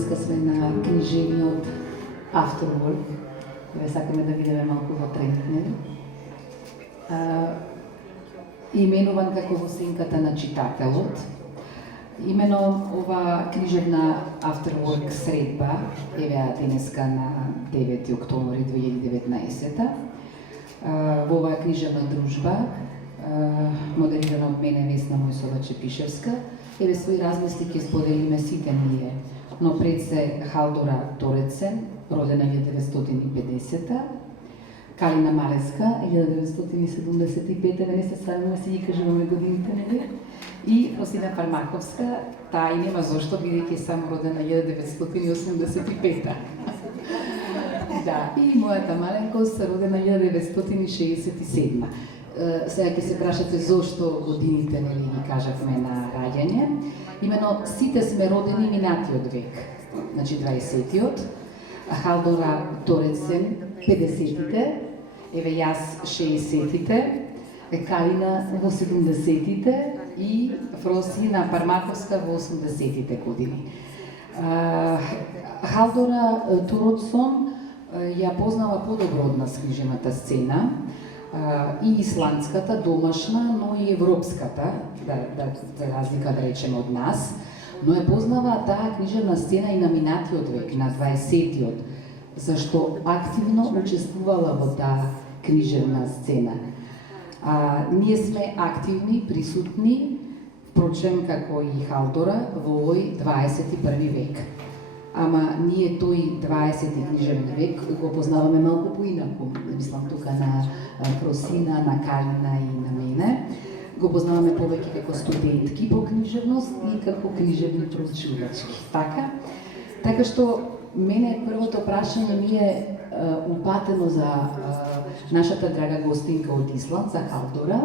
денеска сме на книжениот Afterwork. Еве сакаме да видиме малку во тренд, нели? Именуван како во сенката на читателот. Имено ова книжевна Afterwork средба, еве денеска на 9 октомври 2019 во оваа книжевна дружба, модерирана од мене Весна Мојсова Чепишевска, еве свои размисли ќе споделиме сите ние, но пред се Халдора Торецен, родена 1950, Калина Малеска, 1975, не се срамиме си ги кажуваме годините, нели? И Фросина Фармаковска, таа и нема зошто, бидејќи само родена 1985. Да, и мојата маленкост родена 1967. Сега ќе се прашате зошто годините, нели ги кажавме на раѓање. Имено сите сме родени минатиот век, значи 20-тиот, Халдора Торецен 50-тите, еве јас 60-тите, Калина во 70-тите и Фросина Пармаковска во 80-тите години. Халдора Торецен ја познава подобро од нас книжевната сцена, и исландската, домашна, но и европската, за разлика да речеме од нас, но ја познава таа книжевна сцена и на минатиот век, на 20-тиот, зашто активно учествувала во таа книжевна сцена. Ние сме активни, присутни, впрочем како и Халдора, во овој 21 век. Ама ние тој 20-ти книжевен век го познаваме малку поинаку. Мислам тука на Фросина, на Калина и на мене. Го познаваме повеќе како студентки по книжевност и како книжевни проучувачки. Така што мене првото прашање ми е упатено за нашата драга гостинка од Исланд, за Халдора.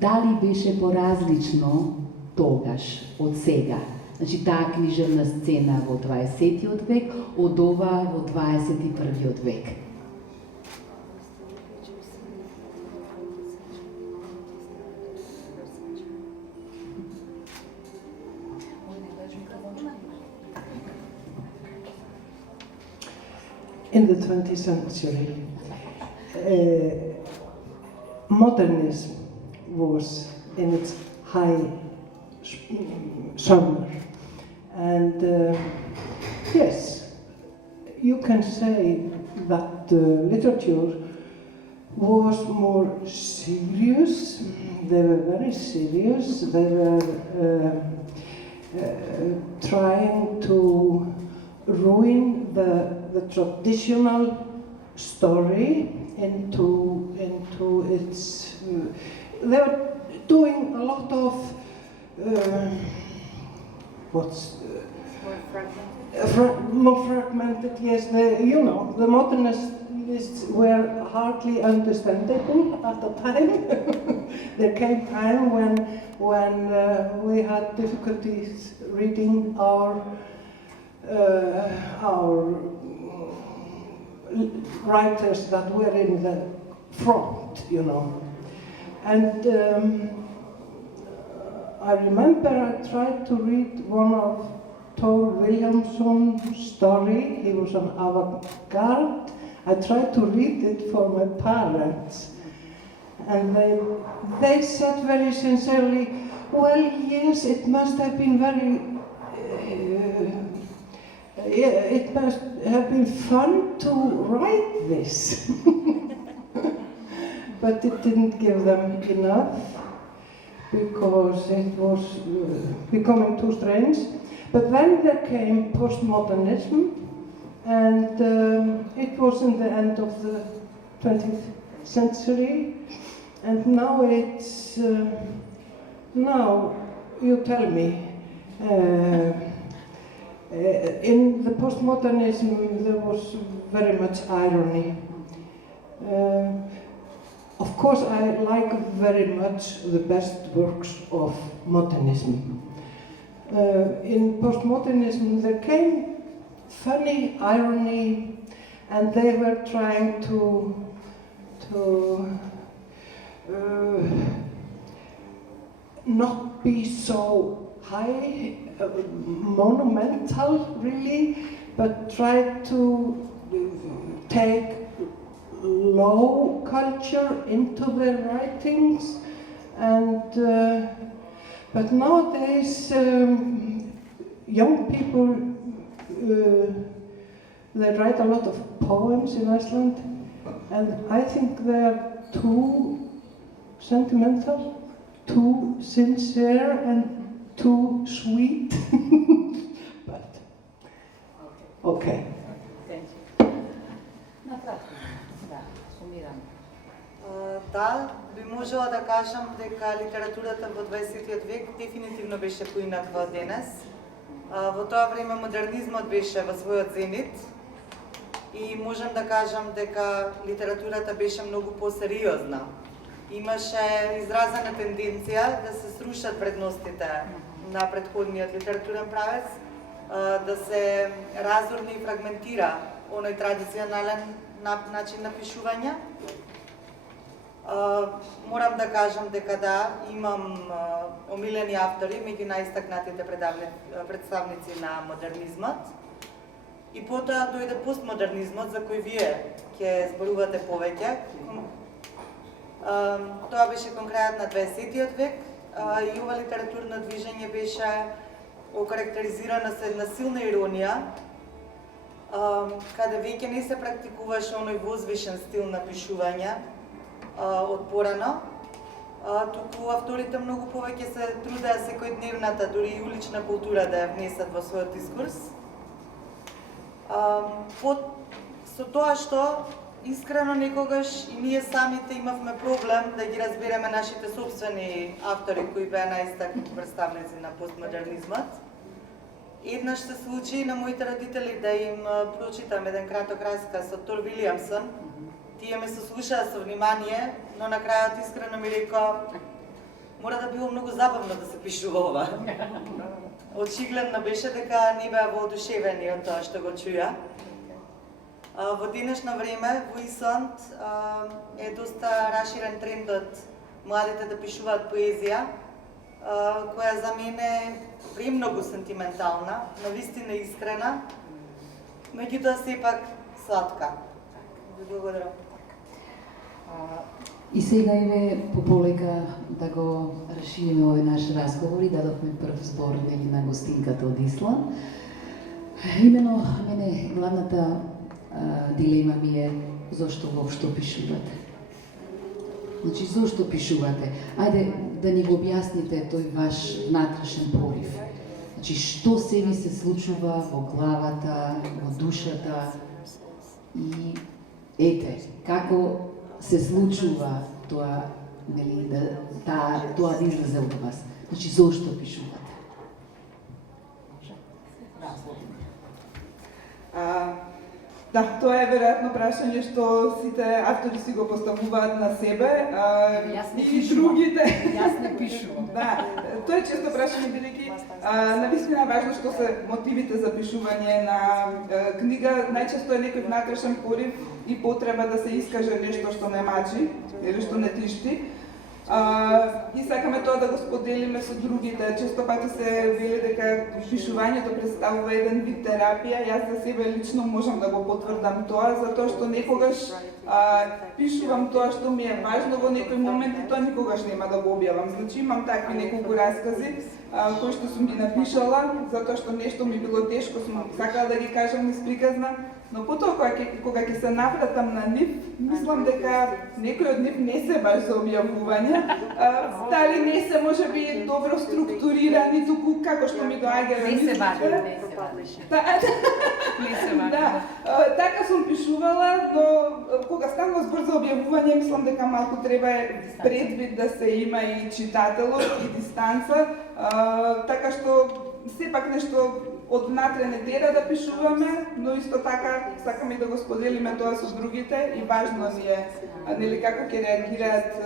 Дали беше поразлично тогаш од сега? Значи, таа книжевна сцена во 20-тиот век од ова во 21-тиот век. In the 20th century, modernism was in its high summer. And yes, you can say that literature was more serious. They were very serious. They were trying to ruin the traditional story into its. They were doing a lot of. More fragmented, yes. The modernists were hardly understandable at the time. There came time when we had difficulties reading our writers that were in the front, And I remember I tried to read one of Thor Williamson's story. He was an avant-garde. I tried to read it for my parents. And they said very sincerely, well, yes, it must have been it must have been fun to write this. But it didn't give them enough, because it was becoming too strange. But then there came postmodernism, and it was in the end of the 20th century, and now it's, now you tell me, in the postmodernism there was very much irony. Of course, I like very much the best works of modernism. In postmodernism there came funny irony, and they were trying to not be so high, monumental really, but tried to take low culture into their writings. And but nowadays young people they write a lot of poems in Iceland, and I think they are too sentimental, too sincere, and too sweet. But okay. Thank you. Накратко, да, сумирам. Да, би можела да кажам дека литературата во 20 век дефинитивно беше поинаква од денес. Во тоа време модернизмот беше во својот зенит и можам да кажам дека литературата беше многу посериозна. Имаше изразена тенденција да се срушат вредностите на претходниот литературен правец, да се разорни и фрагментира оној традиционален начин на пишување. Морам да кажам дека да, имам омилени автори меѓу најистакнатите представници на модернизмот. И потоа дојде постмодернизмот, за кој вие ќе зборувате повеќе. Тоа беше кон крајот на 20 век и ова литературно движење беше окарактеризирано со една силна иронија, каде веќе не се практикуваше оној возвишен стил на пишување од порано, туку авторите многу повеќе се трудеа секојдневната, дури и улична култура да ја внесат во својот дискурс. Со тоа што искрено некогаш и ние самите имавме проблем да ги разбереме нашите собствени автори кои беа најистакнати представници на постмодернизмот. Еднаш се случи на моите родители да им прочитам еден краток расказ од Тор Вилијамсон. Тие ме сослушаа со внимание, но на крајот искрено ми рекоа мора да било многу забавно да се пишува ова. Очигледно беше дека не беа воодушевени од тоа што го чуја. Во денешно време во Исланд е доста расширен трендот младите да пишуваат поезија, која за мене е премногу сентиментална, навистина искрена, меѓутоа сепак сладка. Ви благодарам. И сега име пополека да го расшириме овој наш разговор и дадовме прв збор на гостинката од Исланд. Имено мене главната дилема ми е зошто воопшто пишувате. Значи, зошто пишувате? Ајде да ни го објасните тој ваш внатрешен порив. Значи, што се ви се случува во главата, во душата и ете, како се случува тоа, нели, тоа да излезе од вас. Значи, зошто пишувате? Да, тоа е веројатно прашање што сите автори си го поставуваат на себе и другите. Јас не пишувам. Да, тоа е често прашање бидејќи навистина е важно што се мотивите за пишување на книга. Најчесто е некој внатрешен порив и потреба да се искаже нешто што не мачи или што не тишти. И сакаме тоа да го споделиме со другите. Често пати се вели дека пишувањето представува еден вид терапија. Јас за себе лично можам да го потврдам тоа, затоа што некогаш пишувам тоа што ми е важно во некој момент и тоа никогаш нема да го објавам. Значи имам такви неколку раскази кои што сум ги напишала, затоа што нешто ми било тешко, сум сакала да ги кажам исприказна, но потоа кога ќе се навратам на нив, мислам дека некои од нив не се баш за објавување, дали не се можеби добро структурирани, туку како што ми доаѓа. Не се важно, не се важно. Да, така сум пишувала, но кога станува збор за објавување, мислам дека малку треба предвид да се има и читателот и дистанца, така што сепак нешто од внатре не тера да пишуваме, но исто така сакаме да го споделиме тоа со другите и важно ни е, нели, како ќе реагираат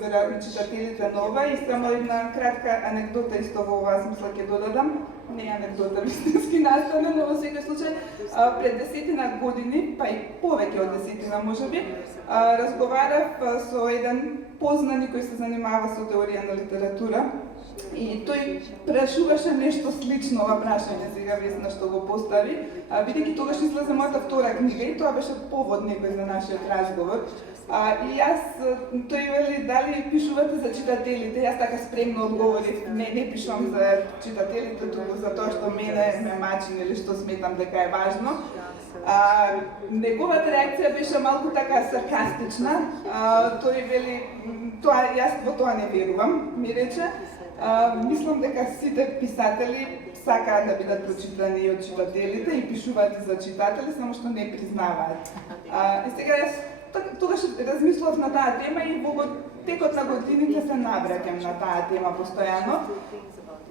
веројатно читателите на ова. И само една кратка анекдота исто во оваа смисла ќе додадам. Не е анекдота вистински настана, но во секој случај пред 10 години, па и повеќе од 10 можеби, разговарав со еден познани кој се занимава со теорија на литература И тој прашуваше нешто слично ова прашање сега Весна што го постави, бидејќи тогаш излезе мојата втора книга и тоа беше повод некој за нашиот разговор. И јас, тој вели дали пишувате за читателите, јас така спремно одговорив, не пишувам за читателите, туку за тоа што мене ме мачи или што сметам дека е важно. Неговата реакција беше малку така саркастична. Тој вели, јас во тоа не верувам, ми рече. Мислам дека сите писатели сакаат да бидат прочитани од читателите и пишуваат и за читатели, само што не признаваат. И сега јас тогаш размислував на таа тема и во текот на годините се навраќам на таа тема постојано.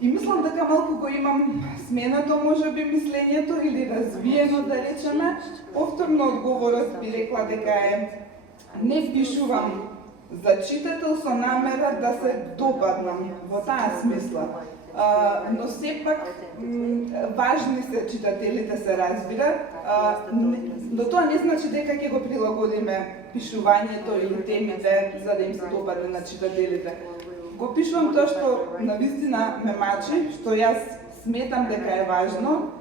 И мислам дека малку го имам сменато можеби мислењето или развиено да речеме. Повторно одговорот би рекла дека е не пишувам за читател со намера да се допаднам во таа смисла. Но сепак важни се читателите, се разбира, но тоа не значи дека ќе го прилагодиме пишувањето или темите за да им се допадне на читателите. Го пишувам тоа што навистина ме мачи, што јас сметам дека е важно,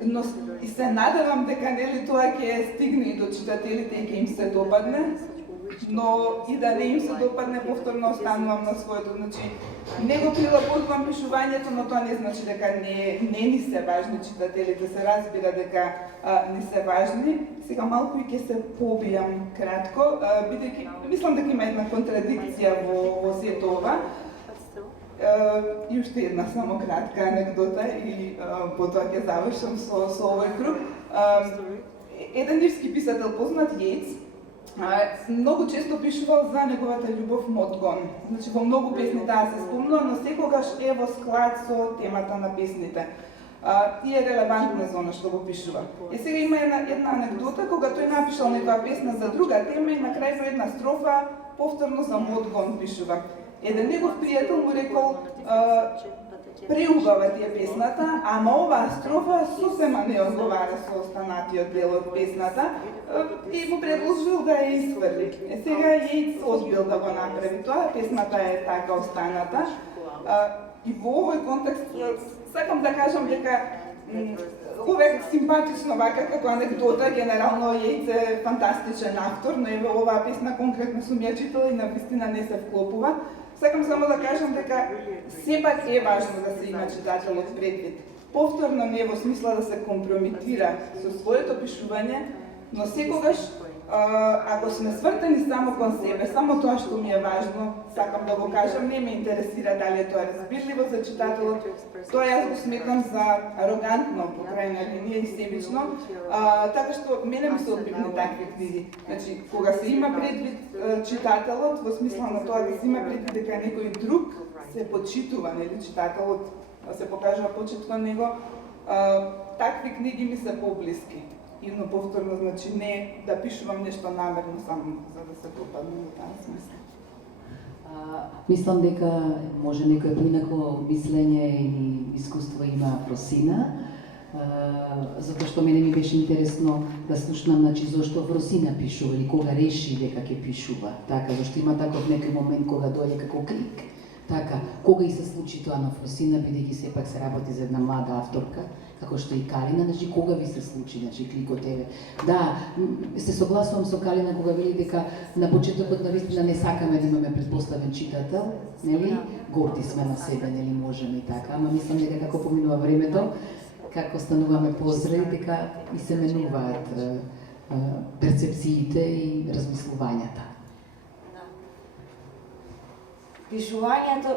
но и се надевам дека нели тоа ќе стигне и до читателите и ќе им се допадне. Но и да не им се допадне, повторно останувам на своето. Значи, не го прилагодувам пишувањето, но тоа не значи дека не ни се важни читателите, се разбира дека не се важни. Сега малку и ќе се побијам кратко, бидејќи мислам дека има една контрадикција во сето ова. И уште една само кратка анекдота и потоа ќе завршам со овој круг. Еден ирски писател познат Јејц многу често пишувал за неговата љубов Модгон. Значи во многу песни таа се спомнува, но секогаш е во склад со темата на песните. И е релевантна за она што го пишува. И сега има една анекдота кога тој напишал некоја песна за друга тема и на крај во една строфа повторно за Модгон пишува. Еден негов пријател му рекол преубава ти е песната, ама оваа строфа сосема не одговара со останатиот дел од песната и му предложил да ја исфрли. Сега Јејц одбил да го направи тоа, песната е така останата. И во овој контекст сакам да кажам дека ова е симпатично вака како анекдота, генерално Јејц е фантастичен автор, но еве оваа песна конкретно сум ја читала и навистина не се вклопува. Сакам само да кажам дека сепак е важно да се има читателот предвид. Повторно не во смисла да се компрометира со своето пишување, но секогаш ако сме свртени само кон себе, само тоа што ми е важно, сакам да го кажам, не ме интересира дали е тоа разбирливо за читателот, тоа јас го сметам за арогантно по крајна линија и себично, така што мене ми се одбивни такви книги. Значи, кога се има предвид читателот, во смисла на тоа да се има предвид дека некој друг се почитува, нели читателот се покажува почит кон него, такви книги ми се поблиски. Но повторно, значи не да пишувам нешто намерно само за да се допадне во таа смисла. Мислам дека може некој поинако мислење и искуство има Фросина, затоа што мене ми беше интересно да слушнам, значи, зошто Фросина пишува или кога реши дека ќе пишува, така, зашто има таков некој момент кога дојде како клик, така, кога и се случи тоа на Фросина, бидејќи сепак се работи за една млада авторка, како што и Калина, значи кога ви се случи, значи кликот еве. Да, се согласувам со Калина кога вели дека на почетокот навистина не сакаме да имаме предпоставен читател, нели? Горди сме на себе, нели можеме и така, ама мислам дека како поминува времето, како стануваме позрели, дека и се менуваат перцепциите и размислувањата. Пишувањето,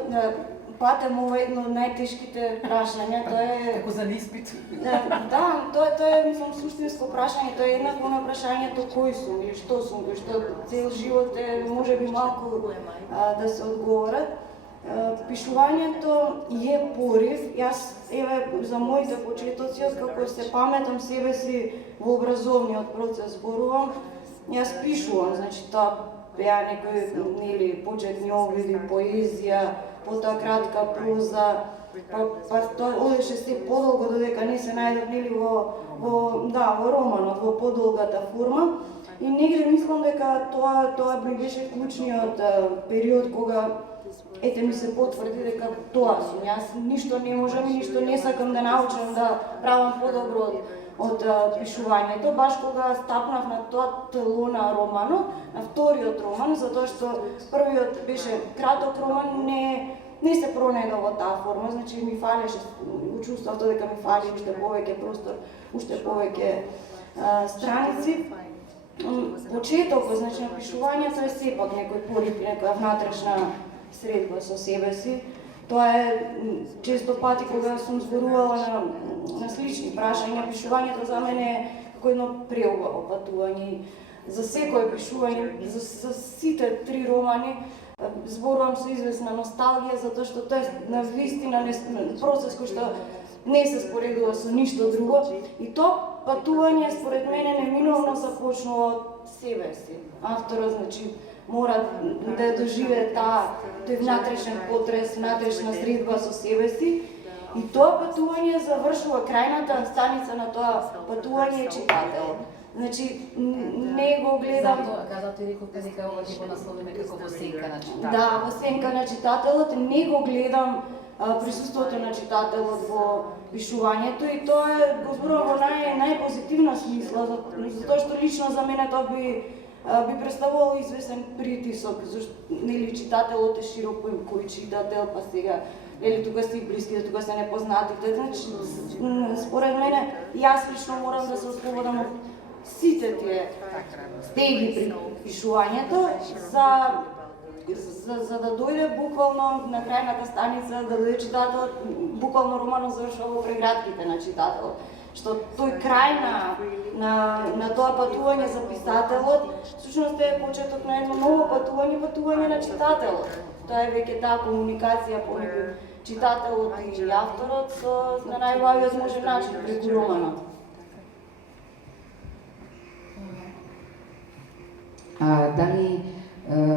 патем ова едно од најтешките прашања, тоа е... Како за испит. Да, тоа е, мислам, суштинско прашање, тоа е еднакво на прашањето кој сум или што сум, што цел живот е, може би малку да се одговорат. Пишувањето е порив, јас, еве, за моите почетоци, јас како се паметам себе си во образовниот процес зборувам, јас пишувам, значи тоа беа некои, нели, почетни обиди, поезија, потоа кратка проза, па тоа одеше се подолго додека не се најдов, нели, во романот, во подолгата форма. И негде мислам дека тоа ми беше клучниот период кога ете ми се потврди дека тоа сум. Јас ништо не можам и ништо не сакам да научам да правам подобро од пишувањето, баш кога стапнав на тоа тело на романот, на вториот роман, затоа што првиот беше краток роман, не се пронедов во таа форма, значи ми фалеше, чувствував дека ми фали уште повеќе простор, уште повеќе страници. Почетокот, значи на пишувањето е сепак некој порив, некоја внатрешна средба со себе си. Тоа е често пати кога сум зборувала на слични прашања, пишувањето за мене е како едно преубаво патување. За секој пишување, за сите 3 романи, зборувам со известна носталгија, затоа што тоа е на вистина процес кој што не се споредува со ништо друго. И тоа патување, според мене, неминовно започнува од себе си. Авторот, значи, мора да доживее тој внатрешен потрес, внатрешна средба со себе си. И тоа патување завршува, крајната станица на тоа патување е читателот. Значи, не го гледам... Каза ти рековте дека ова ќе го насловиме како во сенка на читателот. Да, во сенка на читателот, не го гледам присуството на читателот во пишувањето и тоа го зборувам во најпозитивна смисла, затоа што лично за мене тоа би представувало известен притисок, зашто нели читателот е широк кој читател, па сега нели тука се и блиски, тука се непознатите, значи според мене јас лично морам да се ослободам од сите тие стеги при пишувањето за да дојде буквално на крајната станица, да дојде читателот, буквално романот завршува во прегратките на читателот. Што тој крај на тоа патување за писателот, всушност е почеток на едно ново патување на читателот. Тоа е веќе таа комуникација помеѓу читателот и авторот на најубавиот можен начин преку романот. Дали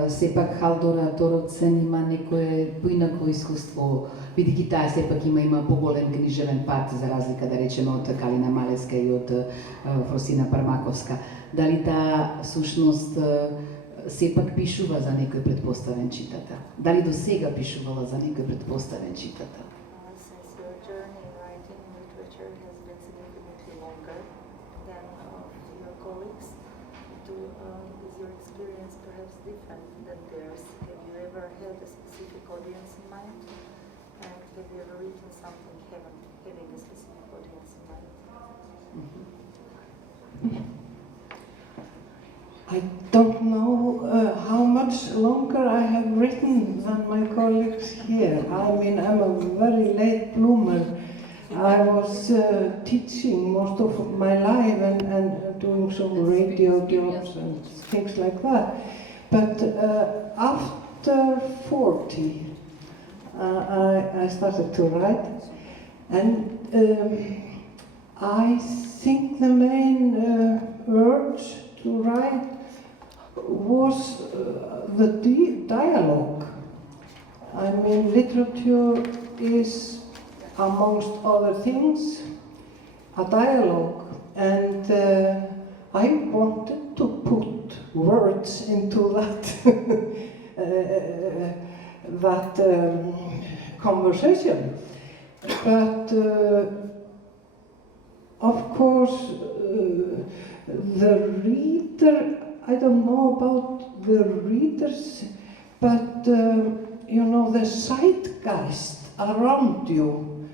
сепак Халдора Тороцен има некое поинако искуство, бидејќи таа сепак има поголем книжевен пат за разлика да речеме од Калина Малеска и од Фросина Пармаковска. Дали таа сушност сепак пишува за некој предпоставен читател? Дали до сега пишувала за некој предпоставен читател? Since your journey in writing literature has been significantly longer than your colleagues, is your experience perhaps different than theirs? Have you ever had a specific audience in mind? And have you ever written something having a specific audience in mind? I don't know how much longer I have written than my colleagues here. I mean, I'm a very late bloomer. I was teaching most of my life and doing some radio jobs and things like that. But after 40, I started to write, and I think the main urge to write was the dialogue. I mean, literature is, amongst other things, a dialogue, and I wanted to put words into that conversation. But of course, the reader, I don't know about the readers, but you know, the zeitgeist around you,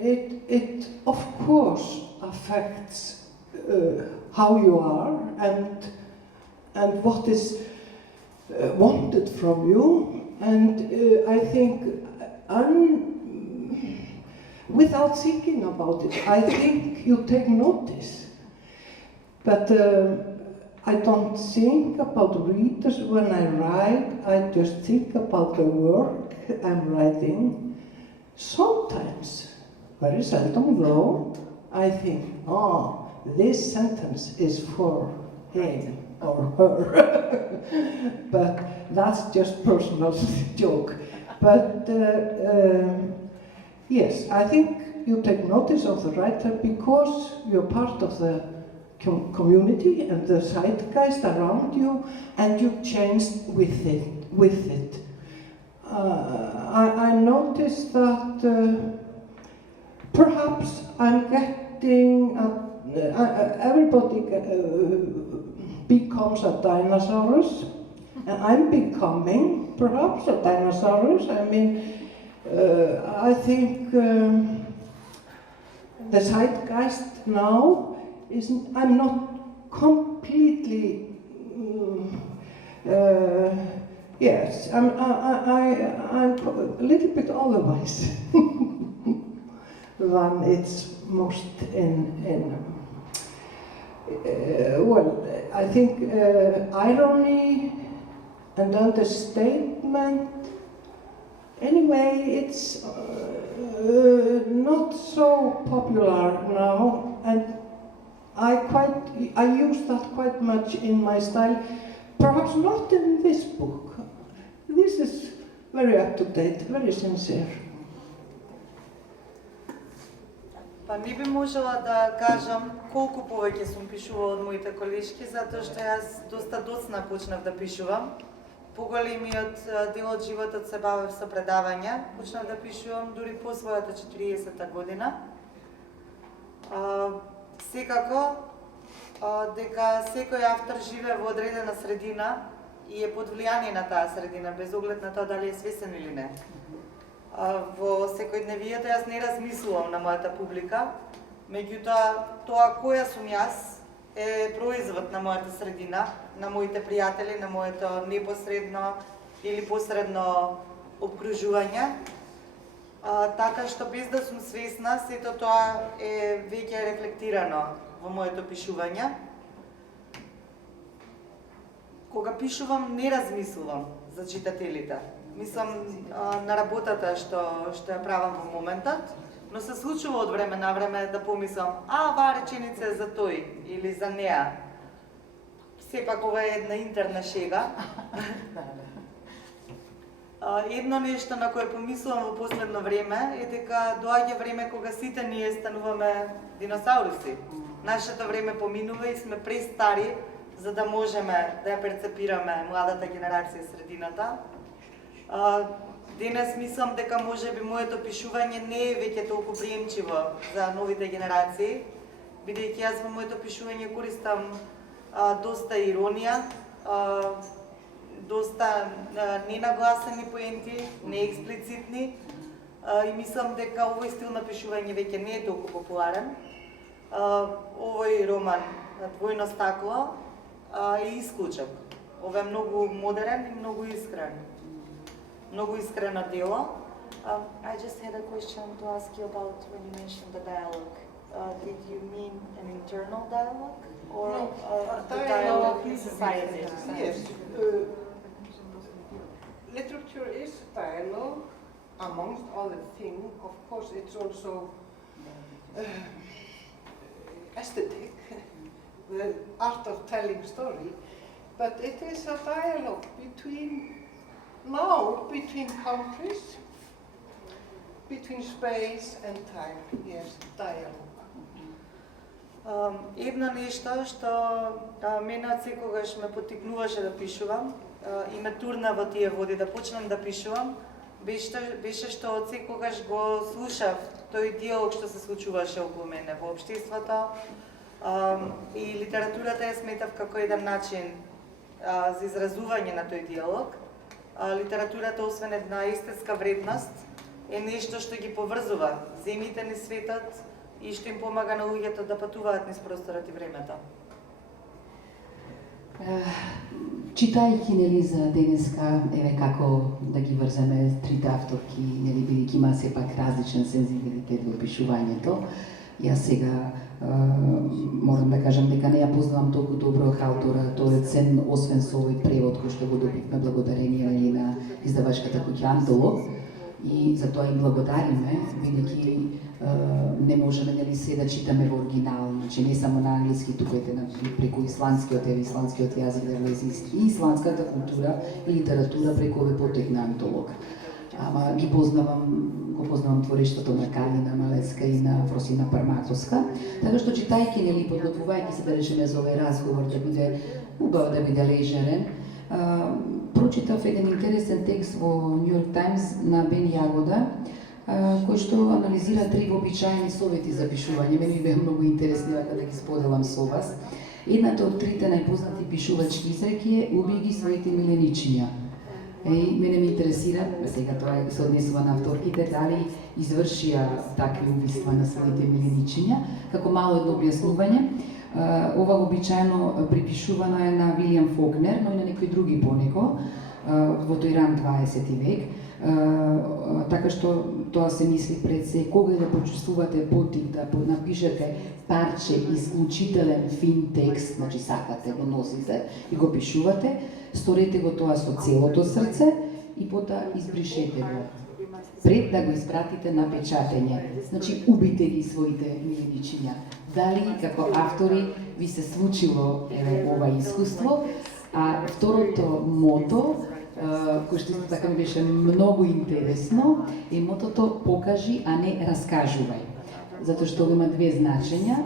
it of course affects how you are and what is wanted from you. And I think, without thinking about it, I think you take notice. But I don't think about readers when I write. I just think about the work I'm writing. Sometimes, very seldom though, I think, oh, this sentence is for him or her. But that's just personal joke. But yes, I think you take notice of the writer because you're part of the community and the zeitgeist around you, and you change with it. I noticed that perhaps I'm getting, everybody becomes a dinosaurus, and I'm becoming perhaps a dinosaurus. I mean, I think the zeitgeist now isn't, I'm not completely, yes, I'm a little bit otherwise than it's most in well, I think irony and understatement, anyway, it's not so popular now, and I use that quite much in my style. Perhaps not in this book. This is very up to date, very sincere. Па не би можела да кажам колку повеќе сум пишувала од моите колешки, затоа што јас доста доцна почнав да пишувам. Поголемиот дел од животот се бавев со предавања, почнав да пишувам дури по својата 40-та година. Секако, дека секој автор живее во одредена средина и е под влијание на таа средина, без оглед на тоа дали е свесен или не. Во секојдневието јас не размислувам на мојата публика, меѓутоа тоа која сум јас е производ на мојата средина, на моите пријатели, на моето непосредно или посредно обкружување. Така што без да сум свесна, сето тоа е веќе рефлектирано во моето пишување. Кога пишувам, не размислувам за читателите. Мислам на работата што ја правам во моментот, но се случува од време на време да помислам, оваа реченица е за тој или за неа. Сепак ова е една интерна шега. Едно нешто на кое помислувам во последно време е дека доаѓа време кога сите ние стануваме диносауруси. Нашето време поминува и сме престари за да можеме да ја перцепираме младата генерација средината. Денес мислам дека можеби моето пишување не е веќе толку приемчиво за новите генерации, бидејќи јас во моето пишување користам доста иронија, доста ненагласени поенти, неексплицитни, и мислам дека овој стил на пишување веќе не е толку популарен. Овој роман Двојно стакло е исклучок. Ова е многу модерен и многу искрен. Многу искрено дело. I just had a question to ask you about when you mentioned the dialogue. Did you mean an internal dialogue or the dialogue in society? Yes. Literature is dialogue, amongst other things. Of course, it's also aesthetic, the art of telling story, but it is a dialogue between countries, between space and time. Yes, dialogue. Едно нешто што мене од секогаш ме поттикнуваше да пишувам и ме турна во тие води да почнам да пишувам, беше што од секогаш го слушав тој диалог што се случуваше околу мене во општеството, и литературата ја сметав како еден начин за изразување на тој диалог. Литературата, освен една естетска вредност, е нешто што ги поврзува земјите низ светот и што им помага на луѓето да патуваат низ просторот и времето. Читајќи, нели, за денеска, еве како да ги врземе трите авторки, нели, бидејќи има сепак различен сензибилитет во пишувањето, јас сега морам да кажам дека не ја познавам толку добро автора Торецен, освен со овој превод кој што го добивме благодарение на издавачката куќа Антолог, и за тоа им благодариме, бидејќи не можеме, нели, се да читаме во оригинал, значи не само на англиски, туку преку исландскиот јазик да влезе и исландската култура и литература преку овој потек на Антолог. Ама го познавам творештото на Калина Малецка и на Фросина Парматоска, така што читајќи, нели, подготвувајќи се да решиме за овој разговор да биде убав, да биде лежерен, Прочитав еден интересен текст во New York Times на Бен Јагода, кој што анализира 3 вообичаени совети за пишување. Мене ми беа многу интересни да ги споделам со вас. Едната од 3 најпознати пишувачки изреки е убий ги своите миленичиња. Мене ме интересира, сега тоа се однесува на авторките, дали извршија такви убиства на своите миленичиња, како мало едно објаснување. Ова обичаено припишувано е на Вилијам Фокнер, но и на некои други по него, во тој ран 20 век. Така што тоа се мисли пред се, кога да почувствувате потик да напишете парче исклучителен фин текст, значи сакате, го носите и го пишувате, сторете го тоа со целото срце и потоа избришете го. Пред да го испратите на печатење, значи убите ги своите миленичиња. Дали како автори ви се случило ова искуство? А второто мото, кој што исто така ми беше многу интересно, е мотото покажи, а не раскажувај. Затоа што има 2 значења,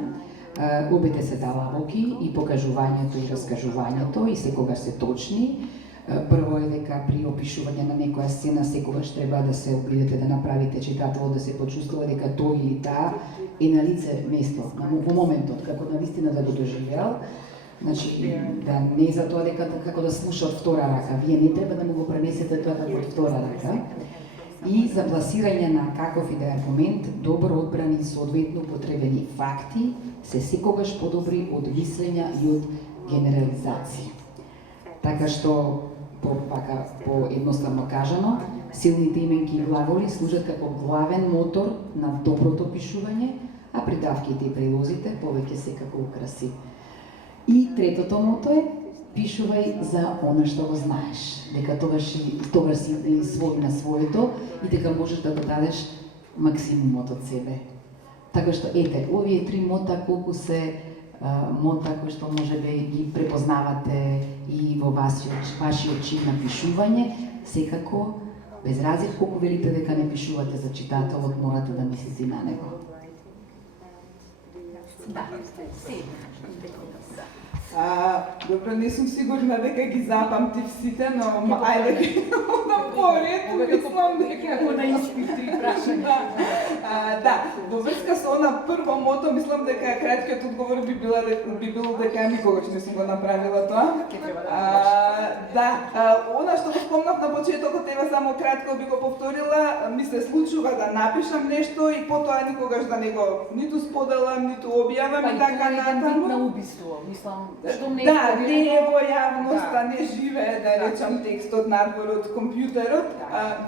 обете се далабоки и покажувањето и раскажувањето и секогаш се точни. Прво е дека при опишување на некоја сцена секогаш треба да се обидете да направите читателот да се почувствува дека тој или таа е на лице место, во моментот, како навистина да го доживеал. Значи, да не е за тоа дека како да слуша од втора рака, вие не треба да му го пренесете тоа како од втора рака. И за пласирање на каков и да е аргумент, добро одбрани и соодветно употребени факти се секогаш подобри од мислења и од генерализации. Така што, по едноставно кажано, силните именки и глаголи служат како главен мотор на доброто пишување, а придавките и прилозите повеќе се како украси. И третото мото е пишувај за она што го знаеш, дека тогаш си свој на своето и дека можеш да го дадеш максимумот од себе. Така што ете, овие 3 мота колку се мота кои што можеби ги препознавате и во вашиот чин на пишување, секако без разлика колку велите дека не пишувате за читателот, морате да мислите на него. Да, Добро, не сум сигурна дека ги запамтив сите, но ајде ги одам поред, мислам дека како на испит 3 прашања. Да, во врска со она прво мото, мислам дека краткиот одговор би било дека никогаш не сум го направила тоа. Да, она што го спомнав на почетокот, ева само кратко би го повторила, ми се случува да напишам нешто и потоа никогаш да не го ниту споделам, ниту објавам и така натаму. На убиство, мислам, што не да, не е во јавноста, не живее, да речам, текстот надвор од компјутерот,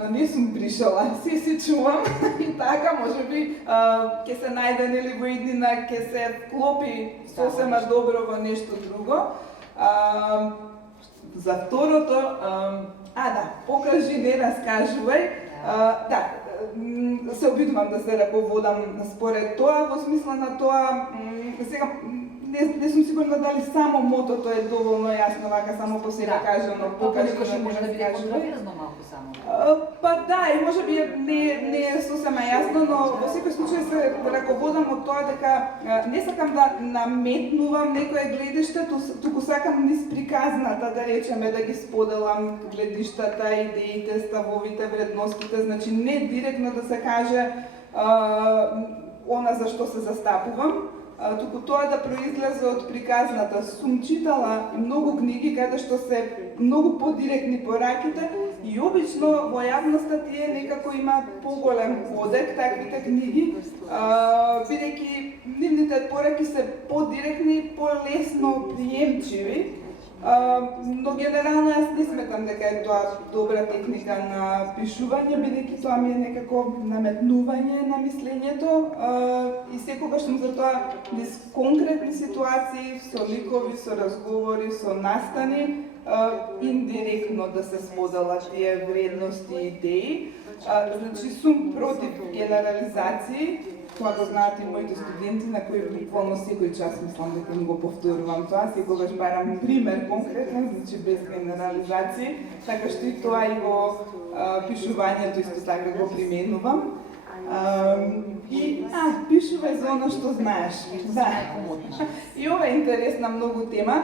но не сум пришала, се чувам и така, можеби ќе се најде нели во иднина, ќе се вклопи сосема добро во нешто друго. За второто, да, покажи, не раскажувај, да, се обидувам да се раководам според тоа, во смисла на тоа, сега, не сум сигурна дали само мотото е доволно јасно, вака само по себе кажано, покажи што може да биде контролирано малку само. Па да, и можеби не е сосема јасно, но во секој случај се раководам од тоа дека не сакам да наметнувам некое гледиште, туку сакам низ приказната, да речеме, да ги споделам гледиштата, идеите, ставовите, вредностите, значи не директно да се каже она за што се застапувам, туку тоа да произлезе од приказната. Сум читала многу книги каде што се многу подиректни пораките и обично во јавноста тие некако имаат поголем одек таквите книги, бидејќи нивните пораки се подиректни, полесно приемчиви. Но генерално јас не сметам дека е тоа добра техника на пишување, бидејќи тоа ми е некако наметнување на мислењето и секогаш сум за тоа низ конкретни ситуации, со ликови, со разговори, со настани, индиректно да се споделат тие вредности и идеи. Значи сум против генерализации, тоа го знаат и моите студенти, на кои буквално секој час мислам дека им го повторувам тоа, секогаш барам пример конкретен, значи без генерализации, така што и тоа и во пишувањето исто така го применувам. И пишувај за оно што знаеш. Да. И ова е интересна многу тема.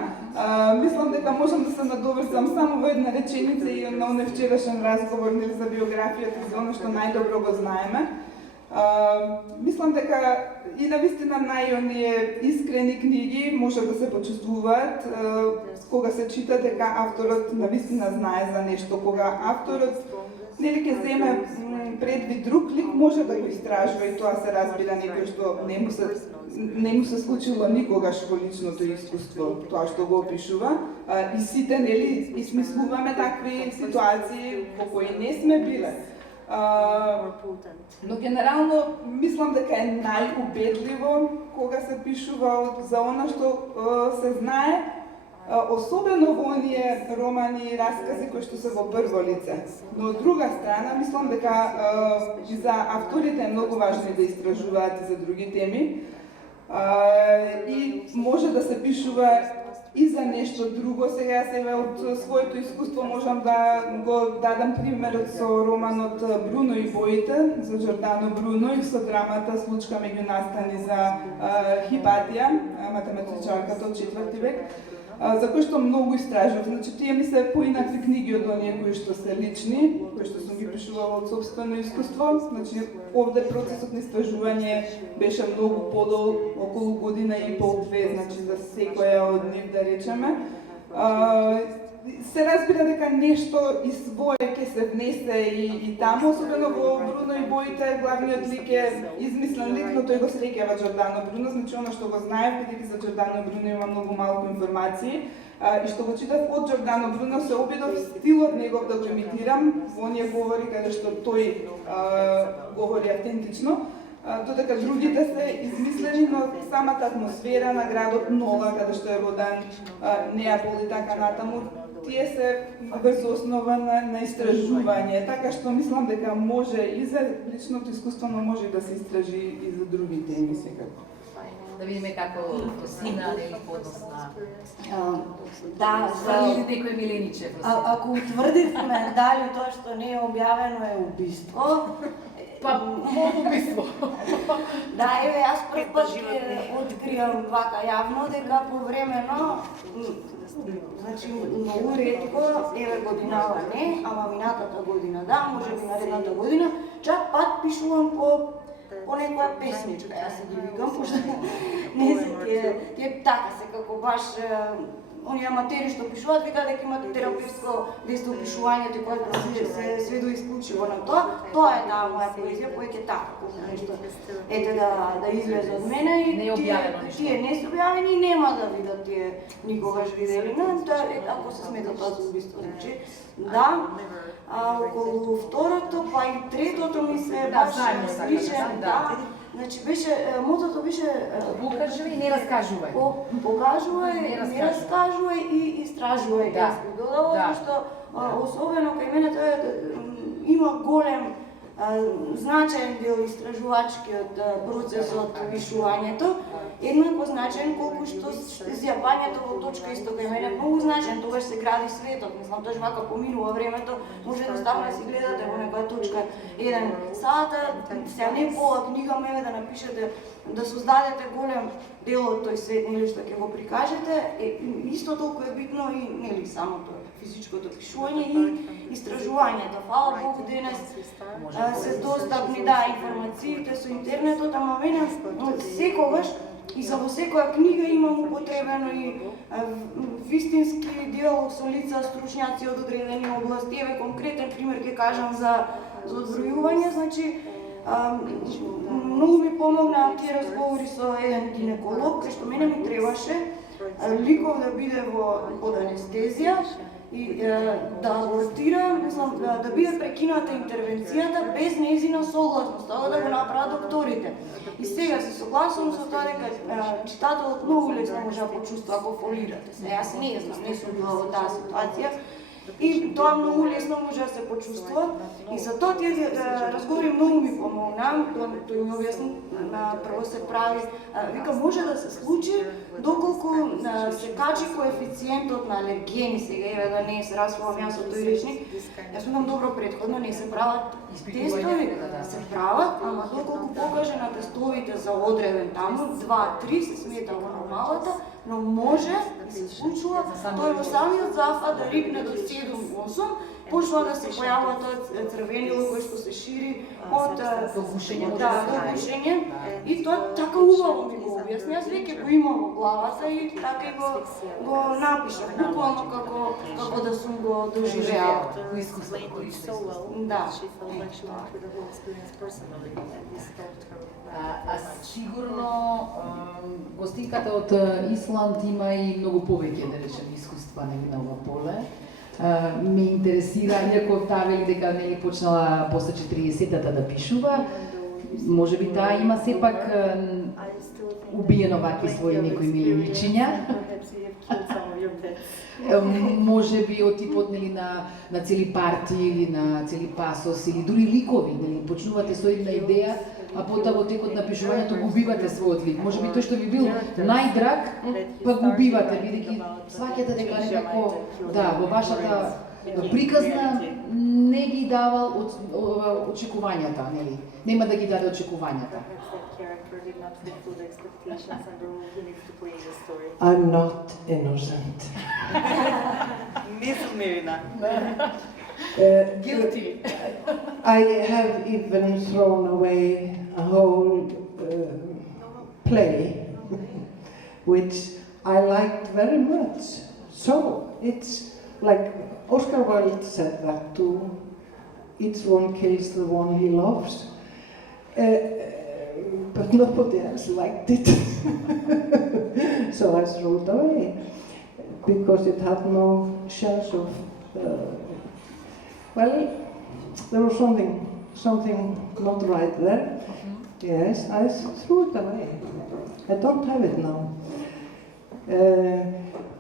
Мислам дека можам да се надоврзам само во една реченица и на оној вчерашен разговор за биографијата и за оно што најдобро го знаеме. Мислам дека и навистина најоние искрени книги може да се почувствуваат кога се чита дека авторот навистина знае за нешто, кога авторот нели ќе земе предвид друг лик, може да го истражува и тоа се разбира некој што не му се случило никогаш во личното искуство, тоа што го опишува. И сите нели измислуваме такви ситуации во кои не сме биле. Но генерално мислам дека е најубедливо кога се пишува за она што се знае, особено во оние романи и раскази кои што се во прво лице. Но од друга страна, мислам дека и за авторите е многу важно да истражуваат за други теми и може да се пишува и за нешто друго. Сега себе од своето искуство можам да го дадам примерот со романот Бруно и боите за Джордано Бруно и со драмата Случка меѓу настани за Хипатија, математичарката од 4 век, за кој што многу истражував. Значи, тие ми се поинакви книги од оние кои што се лични, кои што сум ги пишувала од собствено искуство. Значи, овде процесот на истражување беше многу подол, околу година и пол-две, значи за секоја од нив да речеме. Се разбира дека нешто и свое ќе се внесе и таму, особено во Бруно и боите, главниот лик е измислен лик, но тој го среќава Джордано Бруно, значи оно што го знаев, бидејќи за Джордано Бруно има многу малку информации, и што го читав од Джордано Бруно, се обидов стилот негов да го имитирам, во оние говори каде што тој говори автентично, додека другите се измислени, но самата атмосфера на градот Нола, каде што е родан Неапол и така натаму, тие се врз основа на истражување, така што мислам дека може и за личното искуство, но може да се истражи и за други теми секако. Да видиме како Росина или поднос на... Да, некој Миленичев. Ако утврдивме дали тоа што не е објавено е убиство, Па, убиство. да, еве, јас прв пат ќе откриам вака јавно дека повремено, значи многу ретко, еве годинава не, ама минатата година да, може би наредната година, чак пат пишувам по некоја песничка, јас се ги викам, пошто не се тие така се како баш оние аматери што пишуваат, викаат дека имат терапевтско действие пишувањето което се сведува исклучиво на тоа е таа моја поезија, која е така, нешто ете да излезе од мене и тие не се објавени и нема да видат тие никогаш видели, но ако се смета тоа за убиство, значи да, околу второто, па и третото ми се баш сличен, да. Значи мотото беше покажувај и не раскажувај. Покажувај, не раскажувај и истражувај. Да. Додава што особено кај мене тоа има голем значаен дел истражувачкиот процес од пишувањето, еднакво значаен колку што зјавањето во точка исто кај мене многу значаен, тогаш се гради светот, мислам тоа вака поминува времето, може едноставно да си гледате во некоја точка еден сата, сега не пола книга меме да напишете, да создадете голем дел од тој свет, нели што ќе го прикажете, исто толку е битно и нели самото физичкото пишување и истражувањето. Фала Богу денес се достапни информациите со интернетот, ама мене секогаш и за во секоја книга имам употребено и вистински диалог со лица стручњаци од одредени области. Еве конкретен пример ќе кажам за одбројување, значи многу ми помогнаа тие разговори со еден гинеколог, кај што мене ми требаше ликов да биде под анестезија и да абортира, мислам, да биде прекината интервенцијата без нејзина согласност, тоа да го направат докторите. И сега се согласувам со тоа дека читателот многу лесно може да почувствува ако фолирате се. Јас не знам, не сум била во таа ситуација. и тоа многу лесно може да се почувствува. И затоа тие разговори многу ми помогна, тој ми објасни, прво се прави, вика може да се случи доколку се качи коефициентот на алергени, сега еве да не се расвувам јас од тој речник. Јас сум добро претходно, не се прават тестови, се прават, ама доколку покаже на тестовите за одреден таму, 2-3 се смета во нормалата, но може да се случува тој во самиот зафат да рикне до 7-8, почнува да се појавува тоа црвенило кое што се шири од Догушење. да, догушење. И тоа така убаво ми го објасни. Јас веќе го имам во главата и така и го напишав, буквално како да сум го доживеала. Во искуство користи. Да. She felt like she went through the whole experience personally, and this helped her. А сигурно гостинката од Исланд има и многу повеќе, да речем, искуства на ова поле. Ме интересира, иако таа вели дека нели почнала после 40-тата да пишува, може би таа има сепак убиено ваки своји некои мили личиња. Perhaps you have killed some of your pets. Може би од типот нели на цели партии или на цели пасос или дури ликови, нели почнувате со една идеја, а потоа во текот на пишувањето губивате својот лик. Може би тој што ви бил најдраг, па губивате бидејќи сваќате дека некако да, во вашата приказна не ги давал очекувањата, нели? Нема да ги даде очекувањата. Perhaps that character did not fulfill the expectations and the role he needs to play in the story. I'm not innocent. Не сум невина. Guilty. I have even thrown away a whole play, which I liked very much. So it's like Oscar Wilde said that too. Each one kills the one he loves. But nobody else liked it. So I threw it away because it had no chance of. Well, there was something not right there. Yes, I threw it away. I don't have it now.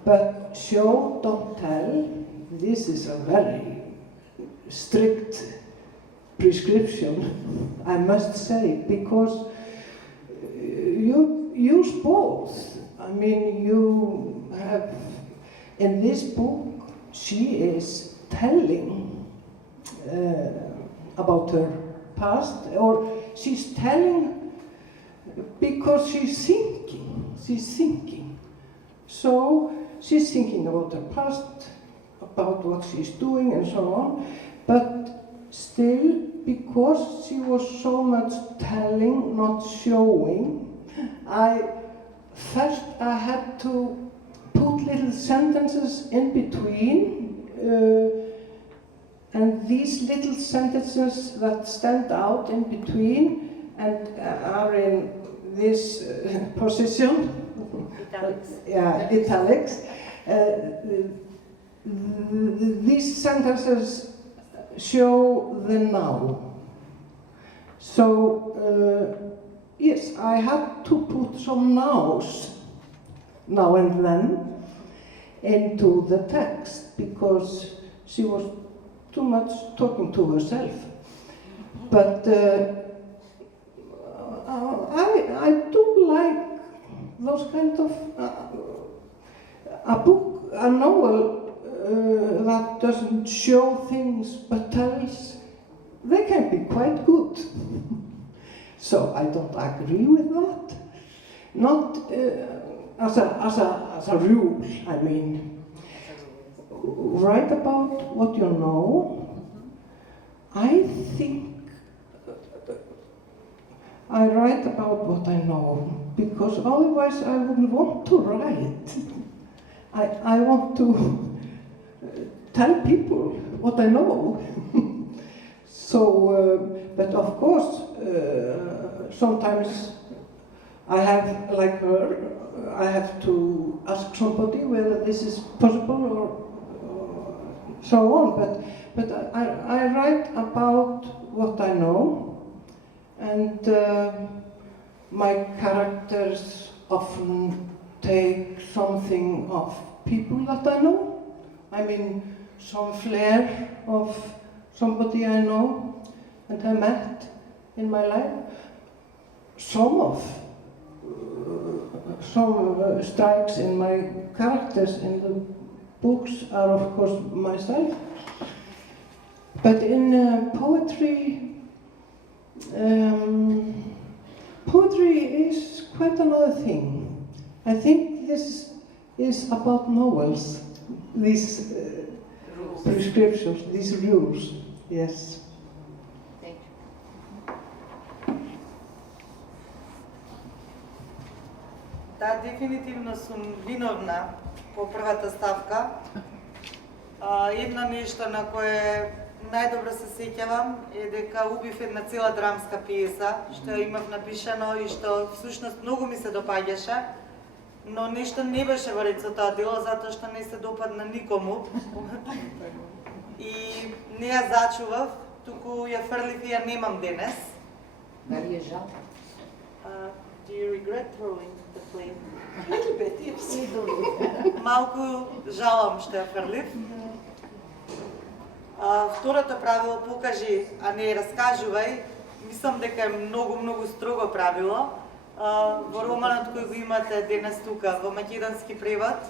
But show, don't tell. This is a very strict prescription, I must say, because you use both. I mean, you have, in this book, she is telling about her past, or she's telling because she's thinking. So she's thinking about her past, about what she's doing and so on, but still, because she was so much telling, not showing, I felt I had to put little sentences in between, and these little sentences that stand out in between and are in this position, Italics. yeah, italics, these sentences show the now. So, yes, I had to put some nows now and then into the text because she was too much talking to herself. But I do like those kind of a book, a novel that doesn't show things but tells. They can be quite good. So I don't agree with that. Not as a rule. I mean, write about what you know. I think I write about what I know because otherwise I wouldn't want to write. I want to tell people what I know. So, but of course, sometimes I have, like her, I have to ask somebody whether this is possible or so on. But I write about what I know, and my characters often take something of people that I know. I mean, some flair of somebody I know and I met in my life. Some strikes in my characters in the books are of course myself. But in poetry, poetry is quite another thing. I think this is about novels, these prescriptions, these rules, yes. Thank you. Да, дефинитивно сум виновна по првата ставка. Едно нешто на кое најдобро се сеќавам е дека убив една цела драмска пиеса, што ја имав напишано и што всушност многу ми се допаѓаше, но нешто не беше во ред со тоа дело, затоа што не се допадна никому. И не ја зачував, туку ја фрлив и ја немам денес. Дали е жал? Do you regret throwing the play? Little bit, yes. Малку жалам што ја фрлив. Второто правило покажи, а не раскажувај, мислам дека е многу строго правило. Во романот кој го имате денес тука во македонски превод,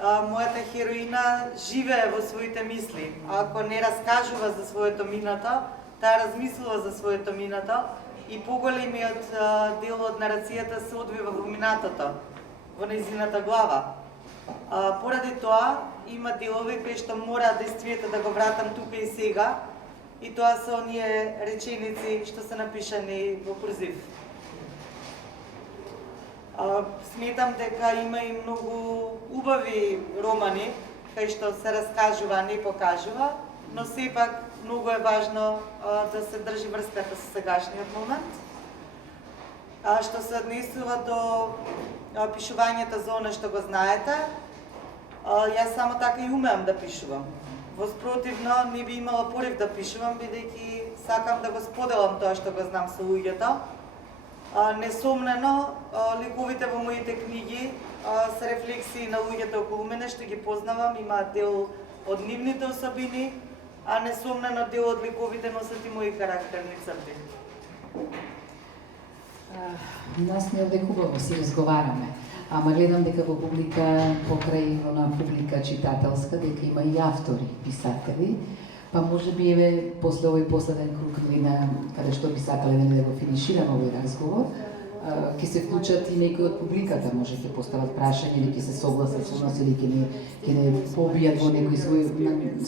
мојата хероина живее во своите мисли. Ако не раскажува за своето минато, таа размислува за своето минато и поголемиот дел од нарацијата се одвива во минатото, во нејзината глава. Поради тоа, има делови кои што мора действието да го вратам тука и сега, и тоа се оние реченици што се напишани во курзив. Сметам дека има и многу убави романи кај што се раскажува, а не покажува, но сепак многу е важно да се држи врската со сегашниот момент. Што се однесува до пишувањето за оно што го знаете, јас само така и умеам да пишувам. Воспротивно, не би имала порив да пишувам, бидејќи сакам да го споделам тоа што го знам со луѓето. Несомнено, ликовите во моите книги се рефлексии на луѓето околу мене, што ги познавам, имаат дел од нивните особини, а несомнено дел од ликовите носат и мои карактерни црти. Нас не овде хубаво си разговараме, ама гледам дека во публика, покрај на публика читателска, дека има и автори, писатели, па може би еве после овој последен круг на каде што би сакале да го финишираме овој разговор, ќе се вклучат и некои од публиката, може ќе постават прашање или ќе се согласат со нас или ќе не побијат во некои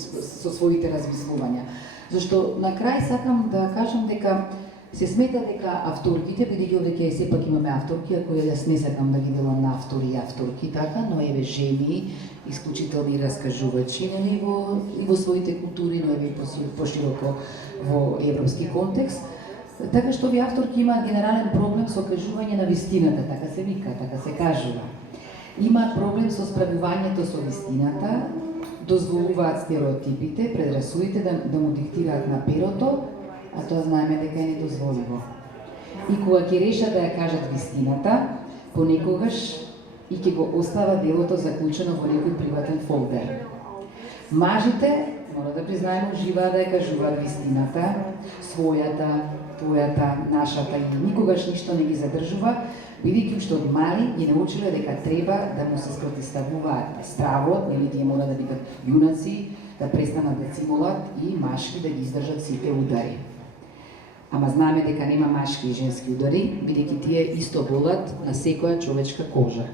со своите размислувања. Зашто на крај сакам да кажам дека се смета дека авторките, бидејќи овде ќе сепак имаме авторки, ако јас не сакам да ги делам на автори и авторки така, но еве жени, исклучителни раскажувачи и во своите култури, но еве пошироко во европски контекст. Така што овие авторки имаат генерален проблем со кажување на вистината, така се вика, така се кажува. Имаат проблем со справувањето со вистината, дозволуваат стереотипите, предрасудите да му диктираат на перото, а тоа знаеме дека е недозволиво. И кога ќе решат да ја кажат вистината, понекогаш и ќе го остава делото заклучено во некој приватен фолдер. Мажите, мора да признаеме, уживаат да ја кажуваат вистината, својата, твојата, нашата, и никогаш ништо не ги задржува, бидејќи уште од мали ги научиле дека треба да му се спротивставуваат стравот, нели тие мора да бидат јунаци, да престанат да цимолат и машки да ги издржат сите удари. Ама знаеме дека нема машки и женски удари, бидејќи тие исто болат на секоја човечка кожа.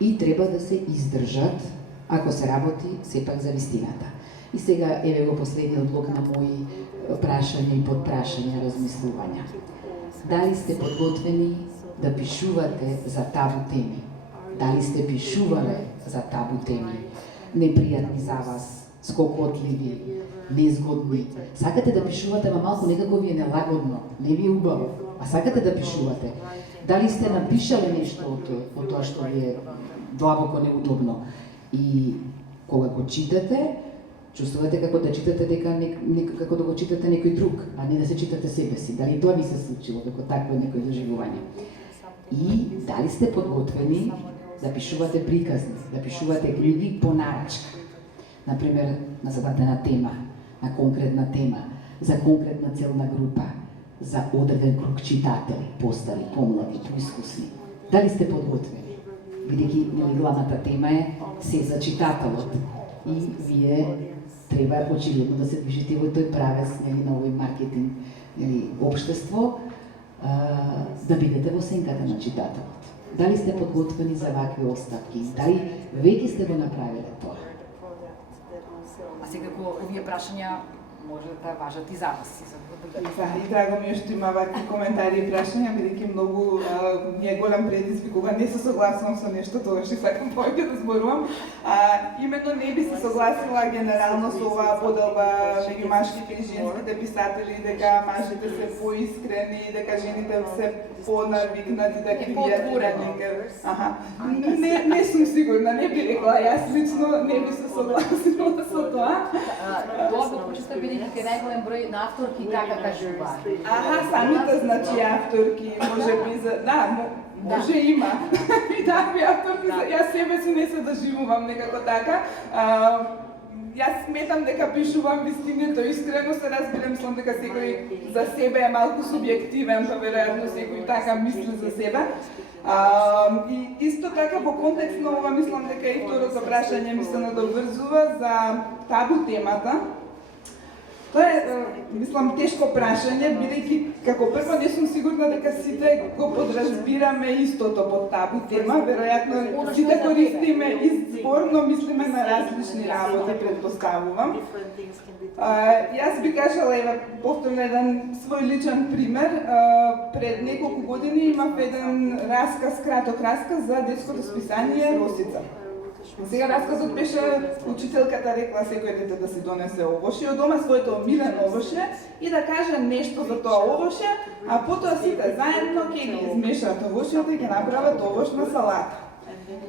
И треба да се издржат, ако се работи сепак за вистината. И сега еве го последниот блок на мои прашања и подпрашања, размислувања. Дали сте подготвени да пишувате за табу теми? Дали сте пишувале за табу теми? Непријатни за вас, скокотливи, незгодни. Сакате да пишувате, ама малку некако ви е нелагодно, не ви е убаво, а сакате да пишувате. Дали сте напишале нешто од тоа што ви е длабоко неудобно? И кога го читате, чувствувате како да читате како да го читате некој друг, а не да се читате себе си. Дали тоа ви се случило како такво некој доживување? И дали сте подготвени да пишувате приказни, да пишувате книги по нарачка? например, на зададена тема, на конкретна тема, за конкретна целна група, за одреден круг читатели, постари, помлади, поискусни. Дали сте подготвени? Бидејќи главната тема е се за читателот и вие треба очигледно да се движите во тој правец, на овој маркетинг општество, да бидете во сенката на читателот. Дали сте подготвени за вакви остапки? Дали веќе сте го направиле тоа? А секако овие прашања може да важат и за вас. И драго ми е што има вакви коментари и прашања, бидејќи многу ми е голем предизвик, не се согласувам со нешто, тогаш и сакам повеќе да зборувам. Именно не би се согласила генерално со оваа поделба меѓу машките и женските писатели, дека мажите се поискрени, дека жените се понавикнати да кријат Не сум сигурна, не би рекла, јас лично не би се согласила со тоа. Тоа би прочита бидејќи кај најголем број на авторки така кажуваат. Самите значи авторки, може би за... Може има. И такви авторки, јас себе си не се доживувам некако така. Јас сметам дека пишувам вистината, искрено се разбирам, мислам дека секој за себе е малку субјективен, па веројатно секој така мисли за себе. И исто така во контекст на ова мислам дека и второто прашање ми се надоврзува за табу темата. Тоа е, мислам, тешко прашање, бидејќи како прво не сум сигурна дека сите го подразбираме истото под табу тема, веројатно сите користиме ист збор, но мислиме на различни работи, предпоставувам. Јас би кажала, ева, повторно еден свој личен пример. Пред неколку години имав еден расказ, краток расказ за детското списание Росица. Сега расказот беше учителката рекла секој дете да си донесе овошје од дома, своето омилено овошје и да каже нешто за тоа овошје, а потоа сите заедно ќе ги измешаат овошјето и ќе направат овошна салата.